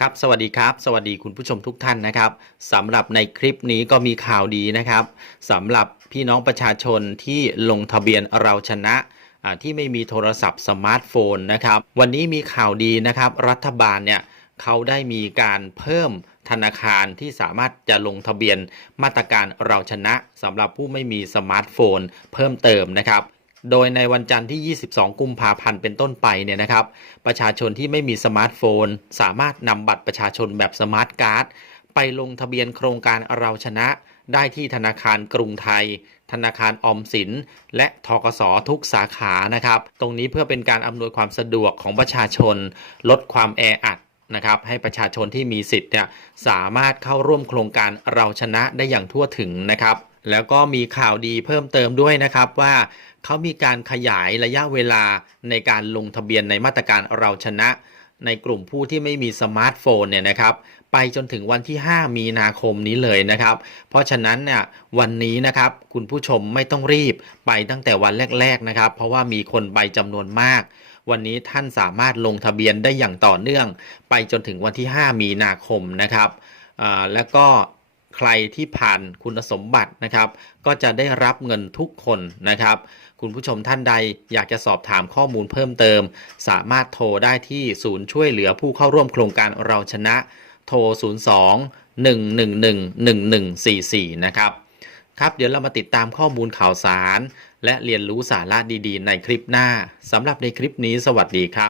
ครับสวัสดีครับ สวัสดีคุณผู้ชมทุกท่านนะครับสำหรับในคลิปนี้ก็มีข่าวดีนะครับสำหรับพี่น้องประชาชนที่ลงทะเบียนเราชนะที่ไม่มีโทรศัพท์สมาร์ทโฟนนะครับวันนี้มีข่าวดีนะครับ รัฐบาลเนี่ยเขาได้มีการเพิ่มธนาคารที่สามารถจะลงทะเบียนมาตรการเราชนะสำหรับผู้ไม่มีสมาร์ทโฟนเพิ่มเติมนะครับ โดยในวันจันทร์ที่ 22 กุมภาพันธ์เป็นต้นไปเนี่ยนะครับ ประชาชนที่ไม่มีสมาร์ทโฟน สามารถนำบัตรประชาชนแบบสมาร์ทการ์ด ไปลงทะเบียนโครงการเราชนะ ได้ที่ธนาคารกรุงไทย ธนาคารออมสิน และทกสทุกสาขานะครับ ตรงนี้เพื่อเป็นการอำนวยความสะดวกของประชาชน ลดความแออัดนะครับให้ประชาชนที่มีสิทธิ์เนี่ยสามารถเข้าร่วมโครงการเราชนะได้อย่างทั่วถึงนะครับ แล้วก็มีข่าวดีเพิ่มเติมด้วยนะครับว่าเขามีการขยายระยะเวลาในการลงทะเบียนในมาตรการเราชนะ ในกลุ่มผู้ที่ไม่มีสมาร์ทโฟนเนี่ยนะครับไปจนถึงวันที่ 5 มีนาคมนี้เลยนะครับ เพราะฉะนั้นเนี่ยวันนี้นะครับคุณผู้ชมไม่ต้องรีบไปตั้งแต่วันแรก ๆนะครับ เพราะว่ามีคนไปจำนวนมาก วันนี้ท่านสามารถลงทะเบียนได้อย่างต่อเนื่อง ไปจนถึงวันที่ 5 มีนาคมนะครับแล้วก็ ใครที่ผ่านคุณสมบัตินะครับ ก็จะได้รับเงินทุกคนนะครับ คุณผู้ชมท่านใดอยากจะสอบถามข้อมูลเพิ่มเติม สามารถโทรได้ที่ศูนย์ช่วยเหลือผู้เข้าร่วมโครงการเราชนะ โทร 02 111 1144 นะครับ ครับเดี๋ยวเรามาติดตามข้อมูลข่าวสาร และเรียนรู้สาระดีๆ ในคลิปหน้าสำหรับในคลิปนี้สวัสดีครับ